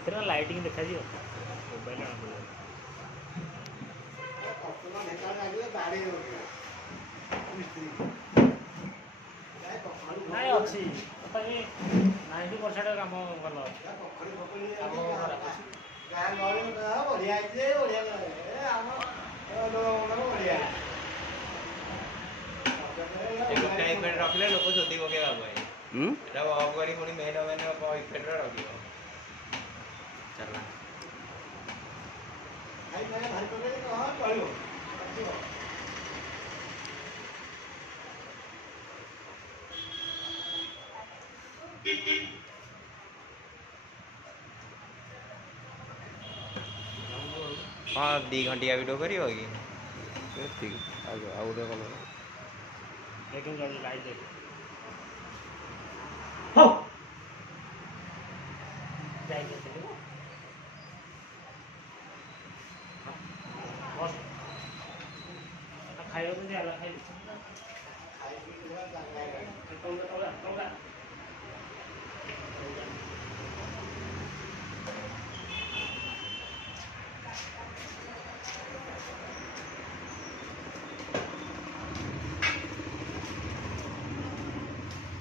एथरा lighting देखा जी mobile ନାଇଁ ଅଛି ତଥାପି 90% କାମ ଭଲ ଅଛି କାମ ଖରାପ ଅଛି ଗାଁ ଗହଳି ବଢିଆ ହେଇଛି ବଢିଆ ଆମ ବଢିଆ इफेक्ट रखले लोक चोदी पकेवा भाई एटा ऑफ करी पुनी मेन इफेक्ट रखियो चला भाई मैं भाई पकड़े कहां चलो हाँ 2 घंटिया वीडियो करियो कि ठीक आउ दे कल लेकिन जल्दी लाइट दे जाई दे बस खाइयो तो जाला खाइ खाई पी ले